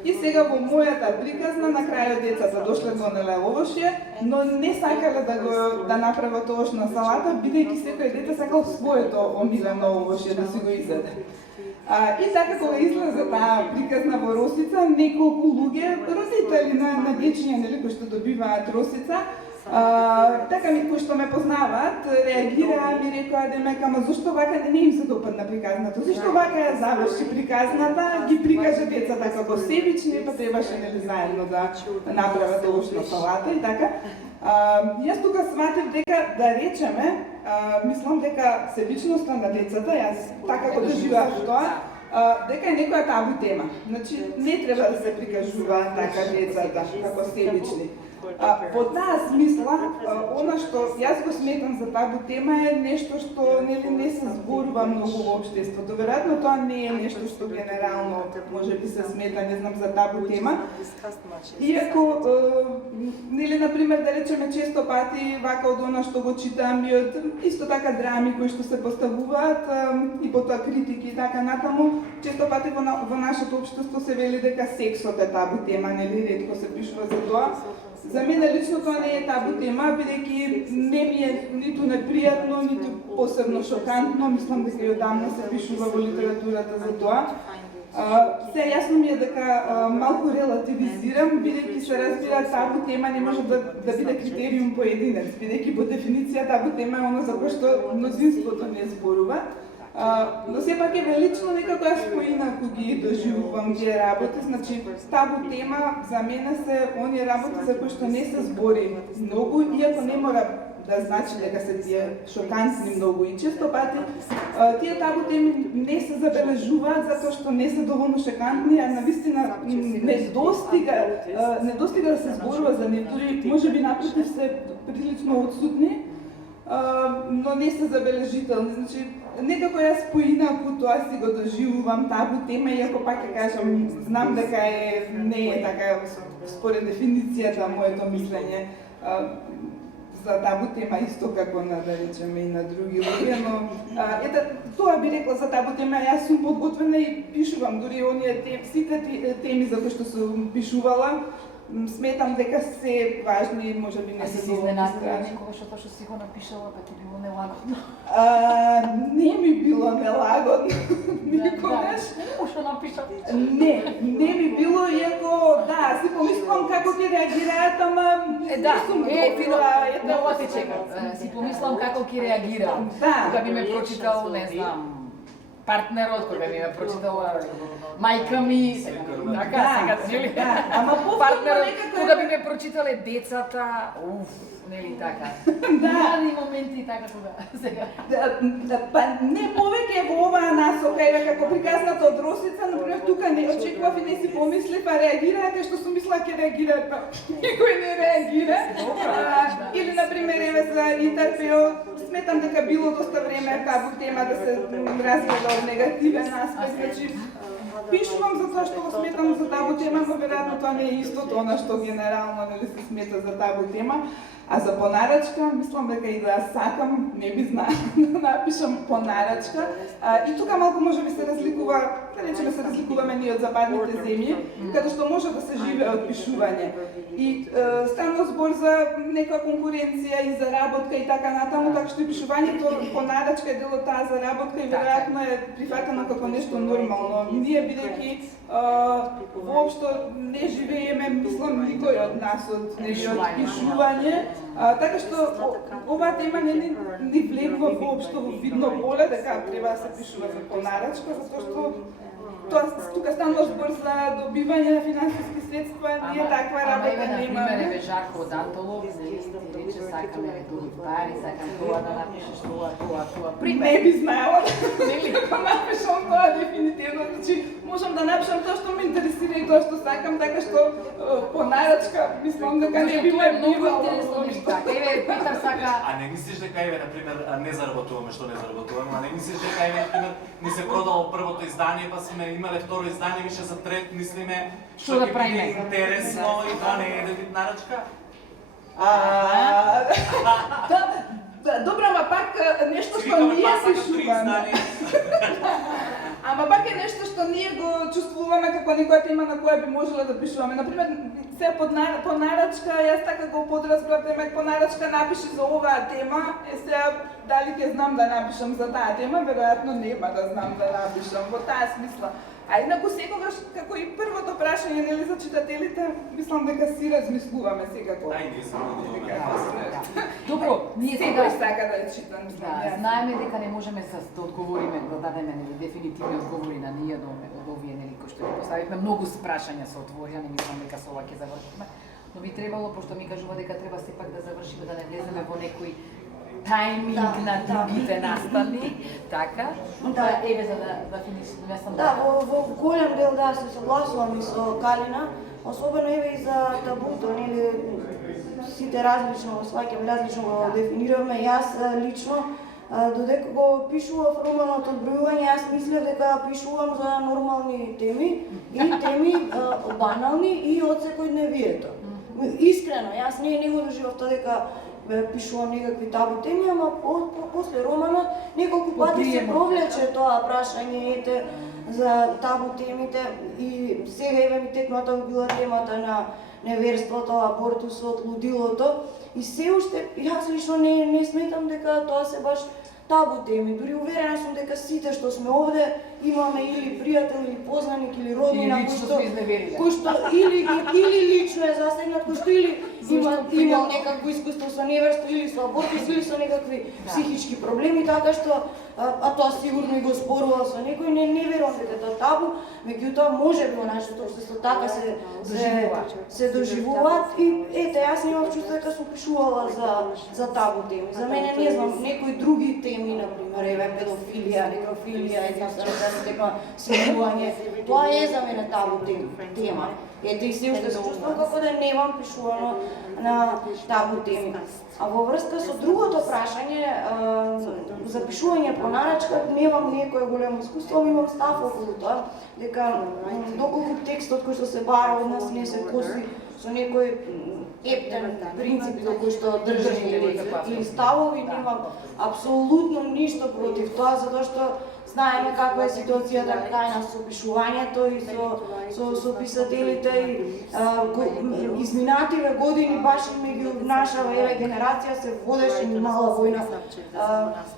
И сега во мојата приказна на крајот децата дошле донеле овошје, но не сакале да направат овошна салата, бидејќи секој дете сакал своето омилено овошје да си го изеде. И така кога излезе таа приказна во Росица, неколку луѓе, родители на дечиња, кои што добиваат Росица, така кои што ме познаваат, реагираа, ми рекоа демека, ама зошто вака не им се допадна приказната, зошто вака ја заврши приказната, ги прикажа децата како себични, па требаше нели заедно да направат овошна салата и така. Јас тука сватив дека, да речеме, мислам дека себичноста на децата, јас така го доживеав тоа, дека е некоја табу тема. Значи, не треба да се прикажуваат така децата, како себични. Во таа смисла, она што јас го сметам за табу тема е нешто што не се зборува многу во општеството. Веројатно тоа не е нешто што генерално можеби се смета, не знам, за табу тема. Иако, например, да речеме често пати вака од она што го читам и од исто така драми кои што се поставуваат и потоа критики и така натаму, често пати во нашето општество се вели дека сексот е табу тема, ретко се пишува за тоа. За мене лично тоа не е табу тема, бидејќи не ми е ниту непријатно, ниту посебно шокантно, мислам дека и одамна се пишува во литературата за тоа. Се јасно ми е дека малку релативизирам, бидејќи се разбира табу тема не може да биде критериум поединец, бидејќи по дефиниција табу тема е она за кој што мнозинството не зборува. Но сепак е велично некако јас поинаку ги доживувам тие работи, значи табу тема за мене се оние работи за кои што не се збори многу, иако не мора да значи дека се тие шокантни многу и често пати тие табу теми не се забележуваат затоа што не се доволно шокантни, а навистина не достига да се зборува за нив, дури можеби напротив се прилично отсутни, но не се забележителни. Значи, некако јас поинаку тоа си го доживувам табу тема, иако пак ќе кажам, знам дека не е така според дефиницијата моето мислење за табу тема исто како на, да речеме, и на други луѓе, но тоа би рекла за табу тема, јас сум подготвена и пишувам, дури оние сите теми за кои што сум пишувала, сметам дека се важни, можеби не се доволно изненадена некогаш од тоа што си го напишала, па ти било нелагодно? Не ми било нелагодно никогаш. Што напишав? Не ми било, иако, да, си помислувам како ќе реагираат, ама Да, не сум фино, добила много те чекам. Си помислам како ќе реагира. Да. Кога би ме прочитал, не знам, партнерот, кога би ме прочитала мајка ми, така, сега жели. Да, ама повторно партнерот, некако кога би ме прочитале децата, нели така. Мали моменти така кога сега. Па не повеќе во оваа насока, еве како приказната од Росица, например тука не очекував и не си помислив, па реагираате што сум мислела ќе реагираат, па никој не реагира. Или например еве за интерпео, сметам дека било доста време табу тема да се разгледа од негативен аспект, значи пишувам за тоа што го сметам за табу тема, но веројатно тоа не е истото она што генерално нели се смета за табу тема. А за понарачка, мислам дека и да сакам, не би знала да напишам понарачка. И тука малку може би се разликува, да речеме се разликуваме ние од западните земји, каде што може да се живее од пишување. И станува збор за нека конкуренција и заработка и така натаму, така што и пишувањето понарачка е дел од таа заработка и веројатно е прифатено како нешто нормално. Ние бидејќи воопшто не живееме, мислам, никој од нас од пишување, така што оваа тема не ни влегува воопшто во видно поле дека треба да се пишува за понарачка, затоа што тоа тука станува збор за добивање на финансиски средства, ние таква работа немаме. немаме. Ама еве Жарко од Антолов, нели ти рече сакаме дури пари, сакам тоа да напишеш тоа. Не би знаела Нели? дека напишам тоа дефинитивно, значи можам да напишам тоа што ме интересира и тоа што сакам, така што понарачка мислам дека не би ме многу бивало. интересно нешто. Еве Петар сака. А не мислиш дека еве на пример не заработуваме што не заработуваме, а не мислиш дека еве на пример ни се продало првото издание па сме имале второ издание, више за трет мислиме Што да ќе правиме? биде интересно и тоа не е да вид нарачка? Добро, ама пак нешто што ние пишуваме. Ама пак е нешто што ние го чувствуваме како некоја тема на која би можеле да пишуваме. Например, се понарачка, јас така го подразбрав, понарачка напиши за оваа тема, сега дали ќе знам да напишам за таа тема, веројатно нема да знам да напишам во таа смисла. А инаку секогаш, како и првото прашање нели за читателите, мислам дека си размислуваме секако. Ај, не знам да Добро, ние сега Секој сака да ја читам, мислам. да, знаеме дека не можеме да одговориме, да дадеме нели дефинитивни одговори на ние од овие нели кои што ги поставивме. Многу прашања се отворија, не мислам дека со ова ќе завршиме, но би требало, пошто ми кажува дека треба сепак да завршиме, да не влеземе во некој тајминг на другите настани, така? Да. Еве за да финишиме, јас сам Да, во голем дел да се согласувам и со Калина, особено еве и за табуто, нели сите различно го сваќаме, различно го дефинираме. Јас лично додека го пишував романот Одбројување, јас мислев дека пишувам за нормални теми и теми банални и од секојдневието. Искрено, јас не го доживав тоа дека пишувам некакви табу теми, ама после романот неколку пати се провлече тоа прашање ете за табу темите и сега еве ми текната била темата на неверството, абортусот, лудилото и се уште јас лично не сметам дека тоа се баш табу теми. Дури уверена сум дека сите што сме овде имаме или пријател, или познаник, или роднина кој што или лично е засегнат, кој што или имал некакво искуство со неверство или со абортус или со некакви психички проблеми, така што а тоа сигурно и го спорува со некој, не верувам дека тоа табу, меѓутоа може би во нашето општество така се доживуваат и ете јас немам чувство дека сум пишувала за табу теми. За мене не знам некои други теми, например, еве педофилија, некрофилија, едноставно силување, тоа е за мене табу тема. Ете и се уште се чувствувам како да немам пишувано на табу теми. А во врска со другото прашање, за пишување по нарачка, немам некое големо искуство, имам став околу тоа, дека доколку текстот кој што се бара од нас не се коси со некој ептен принцип до кој што држи или ставови, немам апсолутно ништо против тоа, затоа што знаеме каква е ситуацијата кај нас со пишувањето и со писателите и изминативе години баш меѓу нашава генерација се водеше мала војна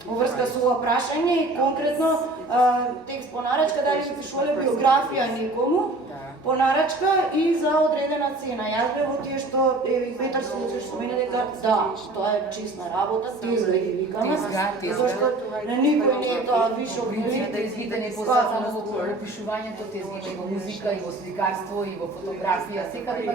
во врска со ова прашање и конкретно текст по нарачка дали се пишувале биографија некому по нарачка и за одредена цена. Јас бев од тие што еве Петар се лучи што мене дека да, тоа е честна работа, тезга ги викаме. Тезга. Зашто на никој не е тоа више од Тезгите не посаат само во опишувањето, тезги и во музика, и во сликарство, и во фотографија, секаде има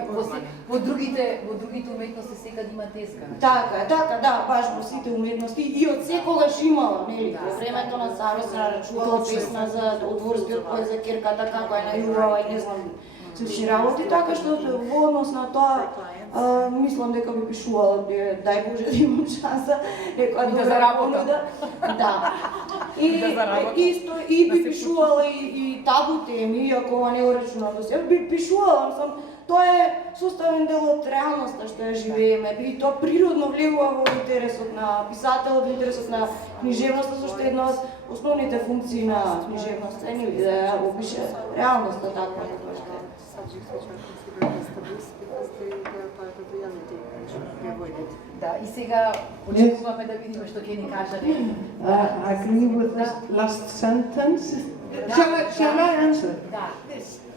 во другите уметности секаде има тезга. Така, да, баш во сите уметности и од секогаш имало, нели? Во времето на царот се нарачувала песна за одворскиот поет за керката како е најубава и не знам слични работи, така што во однос на тоа мислам дека би пишувала, дај Боже да имам шанса, некоја добра понуда. Да. И би пишувала и табу теми, ако ова не го рачунам до себе, би пишувала, тоа е составен дел од реалноста што ја живееме, и тоа природно влегува во интересот на писателот, во интересот на книжевноста, зашто една од основните функции на книжевноста е да ја опише реалноста таква е тоа што е. Subjects which are considered as taboos because they are part of reality and should be avoided. Да, и сега очекуваме да видиме што ќе ни кажа. I agree with this last sentence. Shall I answer? Да.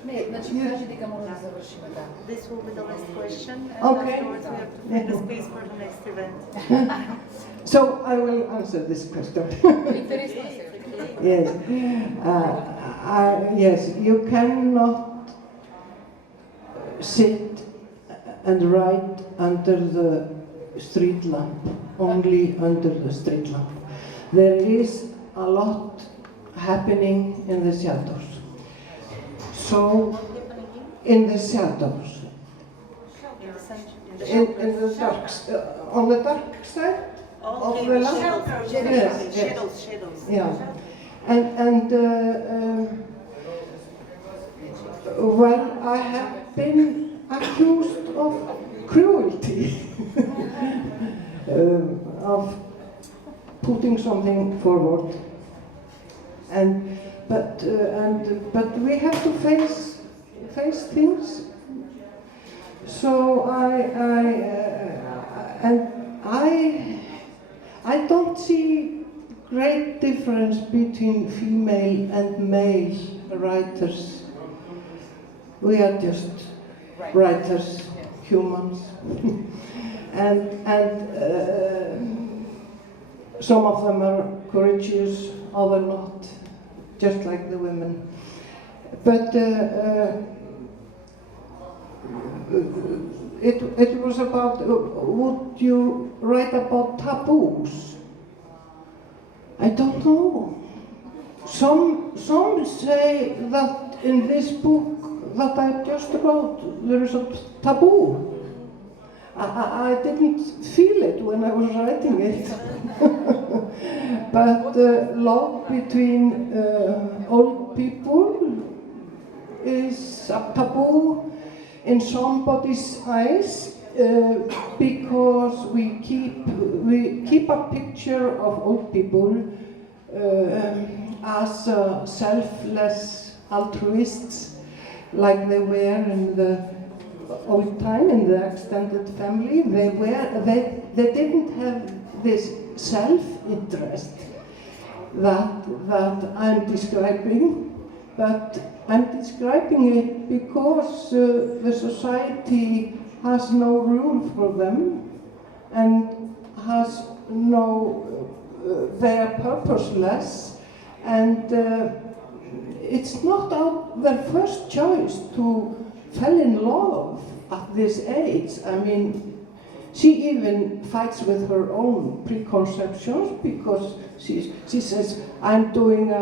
Не, значи кажи дека можеме да завршиме, да. This will be the last question, and Okay. afterwards we have to find the space for the next event. So I will answer this question. Интересно се. Yes. Yes, you cannot sit and write under the street lamp, only under the street lamp. There is a lot happening in the shadows. So, in the shadows, in the dark, on the dark side of the lamp. Shadows. Yeah, and well, I have been accused of cruelty, of putting something forward, but we have to face things. So I don't see great difference between female and male writers. We are just writers, humans, and some of them are courageous, others not, just like the women. But it was about, would you write about taboos? I don't know. Some say that in this book that I just wrote, there is a taboo. I didn't feel it when I was writing it. But love between old people is a taboo in somebody's eyes because we keep a picture of old people as selfless altruists, like they were in the old time in the extended family. They didn't have this self-interest that I'm describing, but I'm describing it because the society has no room for them and has no, they are purposeless, and it's not their first choice to fall in love at this age. I mean, she even fights with her own preconceptions because she says, I'm doing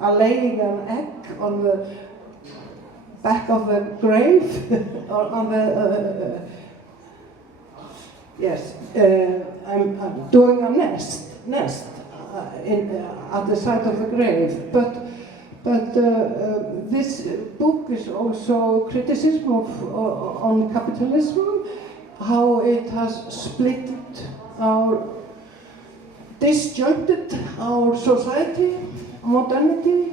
laying an egg on the back of the grave, or on the, I'm doing a nest at the side of the grave. But this book is also criticism on capitalism, how it has split disjointed our society, modernity,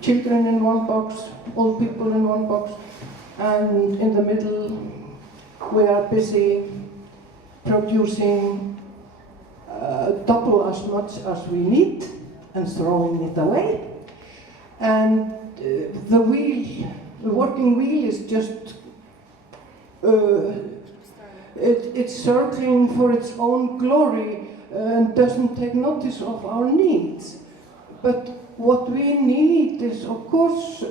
children in one box, old people in one box, and in the middle we are busy producing double as much as we need and throwing it away. And the wheel, the working wheel is just it's circling for its own glory and doesn't take notice of our needs. But what we need is, of course,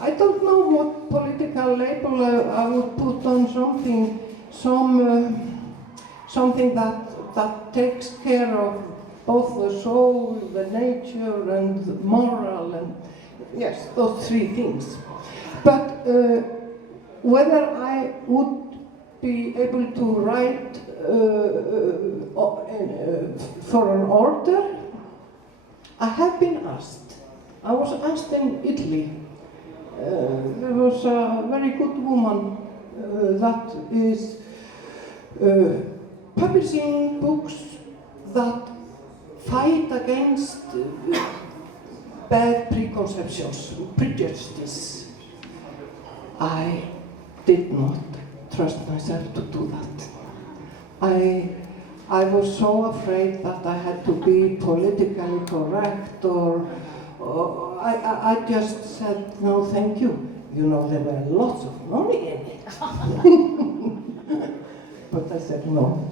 I don't know what political label I would put on something, something that takes care of both the soul, the nature, and the moral, and yes, those three things. But whether I would be able to write for an order, I have been asked. I was asked in Italy. There was a very good woman that is publishing books that fight against bad preconceptions, prejudices. I did not trust myself to do that. I was so afraid that I had to be politically correct, or I just said, no, thank you. You know, there were lots of money in it. But I said no.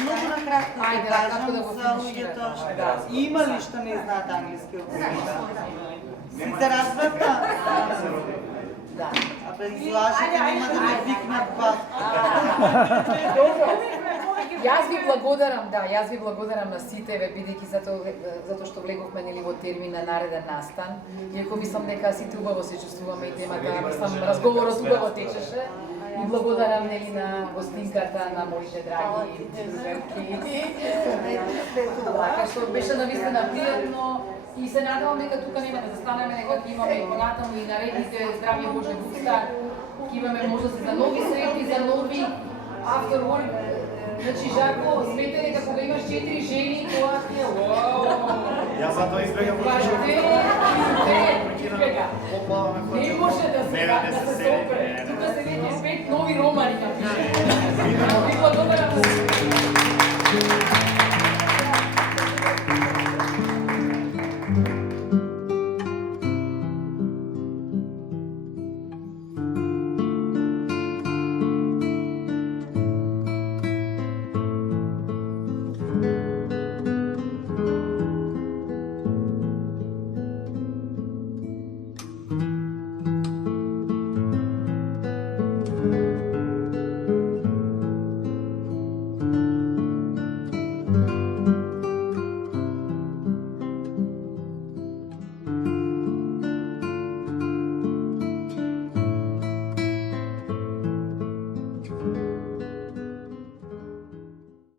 Много накратко да Ајде, кажам како да го за финиширате? луѓето Да. има ли што не знаат англиски език? Сите разбрата? Да. Абе, излажите, нема да ме викнат па. Јас ви благодарам на сите, бидејќи затоа што влеговме нели во термин на нареден настан. Иако мислам дека сите убаво се чувствуваме и темата, мислам разговорот убаво течеше. И благодарам нели на гостинката, на моите драги другарки. Така што беше навистина пријатно и се надевам дека тука нема да застанеме, дека ќе имаме и понатаму и наредните здравје Боже Букстар, ќе имаме можности за нови срети, за нови after work. Значи, Жако, смете дека кога имаш 4 жени, тоа ти е Јас затоа избегам избега. Не може да се сопре. Тука се веќе 5 нови романи напишани. Ви благодарам.